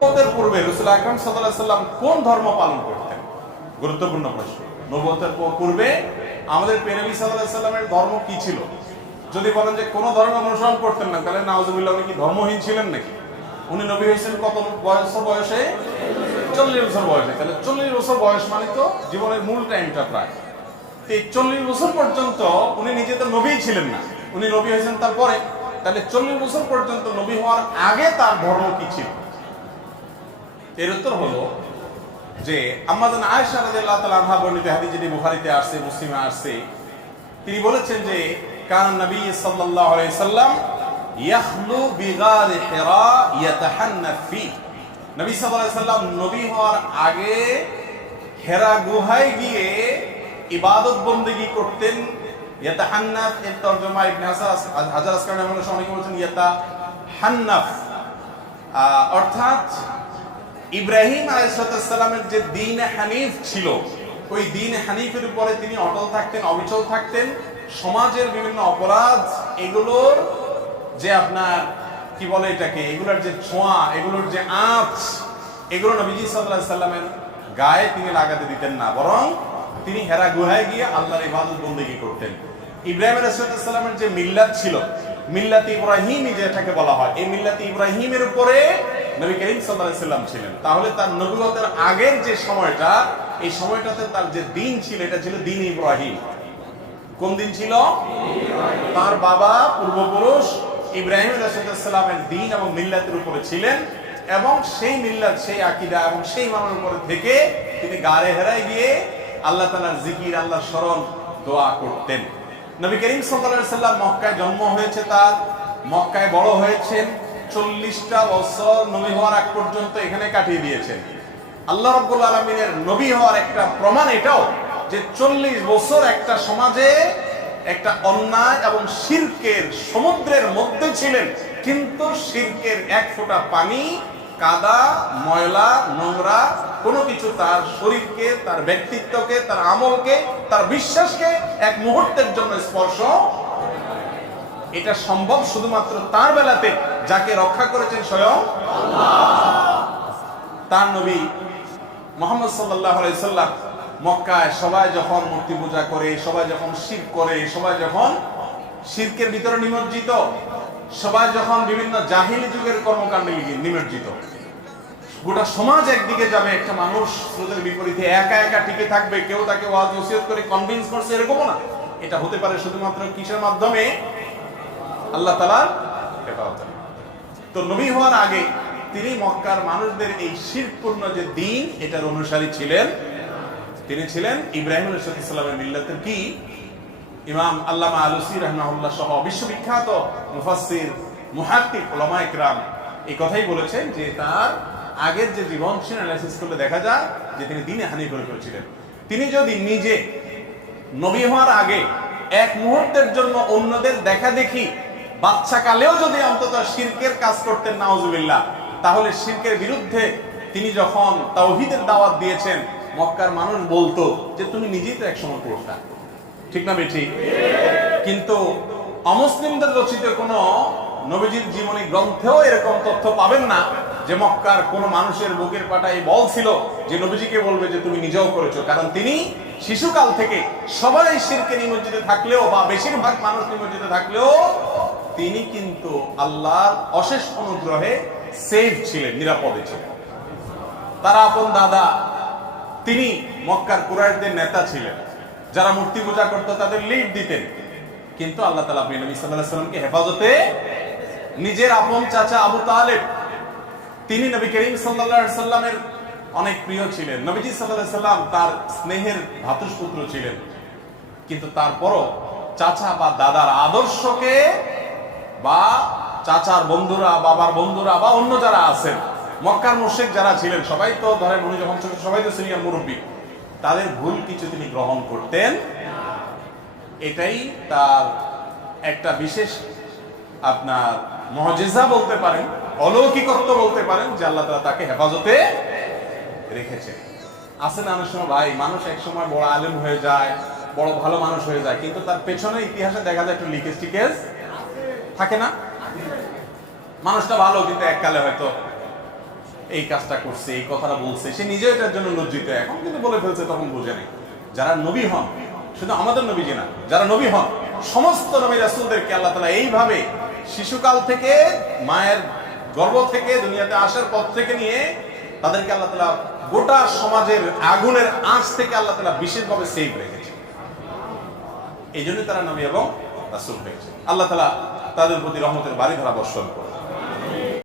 নবুয়তের পূর্বে রাসূল আকরাম সাল্লাল্লাহু আলাইহি ওয়াসাল্লাম কোন ধর্ম পালন করতেন? গুরুত্বপূর্ণ প্রশ্ন। নবুয়তের পূর্বে আমাদের প্রিয় নবী সাল্লাল্লাহু আলাইহি ওয়াসাল্লামের ধর্ম কি ছিল? যদি বলেন যে কোন ধর্ম অনুসরণ করতেন না, তাহলে নাউজুবিল্লাহ, উনি কি ধর্মহীন ছিলেন নাকি? উনি নবী হয়েছেন কত বয়সে? 40 বছর বয়সে। তাহলে 40 বছর বয়স মানে তো জীবনের মূল টাইমটা প্রায়। এই 40 বছর পর্যন্ত উনি নিজে তো নবী ছিলেন না, উনি নবী হয়েছেন তারপরে। তাহলে 40 বছর পর্যন্ত নবী হওয়ার আগে তার ধর্ম কি ছিল? এর উত্তর হলো যে আম্মা জান আয়েশা রাদিয়াল্লাহু তাআলা আনহা বর্ণিত হাদিস, যেটি বুখারীতে আসছে, মুসলিমে আসছে, তিনি বলেছেন যে কান নবী সাল্লাল্লাহু আলাইহি সাল্লাম ইয়াখলু বিগার হিরা ইয়াতাহান্নাফ ফি। নবী সাল্লাল্লাহু আলাইহি সাল্লাম নবী হওয়ার আগে হেরা গুহায় গিয়ে ইবাদত বন্দেগী করতেন। ইয়াতাহান্নাফ এর তরজমা ইবনে হাজার আসকালানি এমন অনেকে বলেছেন ইয়াতাহান্নাফ, অর্থাৎ ইব্রাহিম আলাইহিস সালামের যে দ্বীন হানিফ ছিল, ওই দ্বীন হানিফের উপরে তিনি অটল থাকতেন, অবিচল থাকতেন। সমাজের বিভিন্ন অপরাধ, এগুলোর যে আপনার কি বলে এটাকে, এগুলোর যে ছোঁয়া, এগুলোর যে আঁচ, এগুলো নবীজি সাল্লাল্লাহু আলাইহি সাল্লামের গায়ে তিনি লাগাতে দিতেন না, বরং তিনি হেরা গুহায় গিয়ে আল্লাহর ইবাদত বন্দেগী করতেন। ইব্রাহিম আলাইহিস সালামের যে মিল্লাত ছিল, মিল্লাত ইব্রাহিমী যেটাকে বলা হয়, এই মিল্লাত ইব্রাহিমের উপরে নবী করিম সাল্লাল্লাহু আলাইহি সাল্লাম ছিলেন। তাহলে তার নবুয়তের আগের যে সময়টা, এই সময়টাতে তার যে দিন ছিল, এটা ছিল দিন ইব্রাহিম। কোন দিন ছিল? তার বাবা পূর্বপুরুষ ইব্রাহিম আলাইহিস সালামের দিন এবং মিল্লাতের উপরে ছিলেন, এবং সেই মিল্লাত, সেই আকীদা এবং সেই মানের উপরে থেকে তিনি গারে হেরায় গিয়ে আল্লাহ তাআলার জিকির, আল্লাহর স্মরণ, দোয়া করতেন। নবী করিম সাল্লাল্লাহু আলাইহি সাল্লাম মক্কায় জন্ম হয়েছে, তার মক্কায় বড় হয়েছেন, 40টা বছর নবী হওয়ার আগ পর্যন্ত এখানে কাটিয়ে দিয়েছেন। আল্লাহ রাব্বুল আলামিনের নবী হওয়ার একটা প্রমাণ এটাও যে 40 বছর একটা সমাজে একটা অন্যায় এবং শিরকের সমুদ্রের মধ্যে ছিলেন, কিন্তু শিরকের এক ফোঁটা পানি, কাদা, ময়লা, নোংরা কোনো কিছু তার শরীরকে, তার ব্যক্তিত্বকে, তার আমলকে, তার বিশ্বাসকে এক মুহূর্তের জন্য স্পর্শ। এটা সম্ভব শুধুমাত্র তার বেলাতে, যাকে রক্ষা করেছেন স্বয়ং আল্লাহ। তার নবী মুহাম্মদ সাল্লাল্লাহু আলাইহি সাল্লাম মক্কায় সবাই যখন মূর্তি পূজা করে, সবাই যখন শিরক করে, সবাই যখন শিরকের ভিতরে নিমজ্জিত, সবাই যখন বিভিন্ন জাহিলি যুগের কর্মকাণ্ডে নিমজ্জিত, গোটা সমাজ একদিকে যাবে, একটা মানুষ স্রোতের বিপরীতে একা একা টিকে থাকবে, কেউ তাকে ওয়াজ নসিহত করে কনভিন্স করছে, এরকমও না। এটা হতে পারে শুধুমাত্র কিসের মাধ্যমে? আল্লাহ তাআলার হেফাজতে। তো নবী হওয়ার আগে তিনি মক্কার মানুষদের এই শিরকপূর্ণ যে দ্বীন, এটার অনুসারী ছিলেন। তিনি ছিলেন ইব্রাহিম আলাইহিস সালামের মিল্লাতের কি ইমাম আল্লামা আলুসি রাহমাহুল্লাহ সহ বিশ্ববিখ্যাত মুফাসসির, মুহাক্কিক, উলামা ইকরাম এই কথাই বলেছেন যে তার আগের যে জীবন ছিল অ্যানালাইসিস করলে দেখা যায় যে তিনি দ্বীনে হানিফ করেছিলেন। তিনি যদি নিজে নবী হওয়ার আগে এক মুহূর্তের জন্য অন্যদের দেখা দেখি বাচ্চা কালেও যদি অন্তত শিরকের কাজ করতেন, নাউজুবিল্লাহ, তাহলে শিরকের বিরুদ্ধে তিনি যখন তাওহীদের দাওয়াত দিয়েছেন, মক্কার মানুষ বলতো যে তুমি নিজেই তো একসময় করতা, ঠিক না বেঠিক? কিন্তু অমুসলিমদের রচিত কোন নবীজির জীবনী গ্রন্থেও এরকম তথ্য পাবেন না যে মক্কার কোন মানুষের বুকের পাটায় বল ছিল যে নবীজিকে বলবে যে তুমি নিজেও করেছো। কারণ তিনি শিশুকাল থেকে সবাই শিরকে নিমজ্জিত থাকলেও, বা বেশিরভাগ মানুষ নিমজ্জিত থাকলেও, তিনি কিন্তু আল্লাহর অশেষ অনুগ্রহে সেফ ছিলেন, নিরাপদে ছিলেন। তার আপন দাদা, তিনি মক্কার কুরাইশদের নেতা ছিলেন, যারা মূর্তি পূজা করতো তাদের লিড দিতেন। কিন্তু আল্লাহ তাআলা নবী সাল্লাল্লাহু আলাইহি সাল্লামকে হেফাজতে, নিজের আপন চাচা আবু তালেব, তিনি নবী করিম সাল্লাল্লাহু আলাইহি সাল্লামের অনেক প্রিয় ছিলেন। নবীজি সাল্লাল্লাহু আলাইহি সাল্লাম তার স্নেহের ভ্রাতুষ্পুত্র ছিলেন, কিন্তু তারপরও চাচা বা দাদার আদর্শকে, বা চাচার বন্ধুরা, বাবার বন্ধুরা, বা অন্য যারা আছেন, মক্কার মুশরিক যারা ছিলেন, সবাই তো ধরেন উনি যখন ছোট, সবাই তো সিনিয়র মুরব্বী, তাদের ভুল কিছু তিনি গ্রহণ করতেন। এটাই তার একটা বিশেষ আপনার মুজিজা বলতে পারেন, অলৌকিকত্ব বলতে পারেন, যে আল্লাহ তাআলা তাকে হেফাজতে রেখেছে। আছে না অনেক সময় ভাই, মানুষ এক সময় বড় আলেম হয়ে যায়, বড় ভালো মানুষ হয়ে যায়, কিন্তু তার পেছনে ইতিহাসে দেখা যায় একটু লিকেজ টিকেজ থাকে না? মানুষটা ভালো, কিন্তু এককালে হয়তো এই কাজটা করছে, এই কথাটা বলছে, সে নিজেও এটার জন্য লজ্জিত, এখন কিন্তু বলে ফেলছে, তখন বুঝে নেই। যারা নবী হন, শুধু আমাদের নবীজি না, যারা নবী হন সমস্ত নবী রাসূলদেরকে আল্লাহ তাআলা এইভাবে শিশুকাল থেকে, মায়ের গর্ভ থেকে, দুনিয়াতে আসার পর থেকে নিয়ে তাদেরকে আল্লাহ তাআলা গোটা সমাজের আগুনের আঁচ থেকে আল্লাহ তাআলা বিশেষভাবে সেভ রেখেছে। এই জন্যই তারা নবী এবং রাসূল হয়েছে। আল্লাহ তাআলা তাদের প্রতি রহমতের বারিধারা বর্ষণ করে।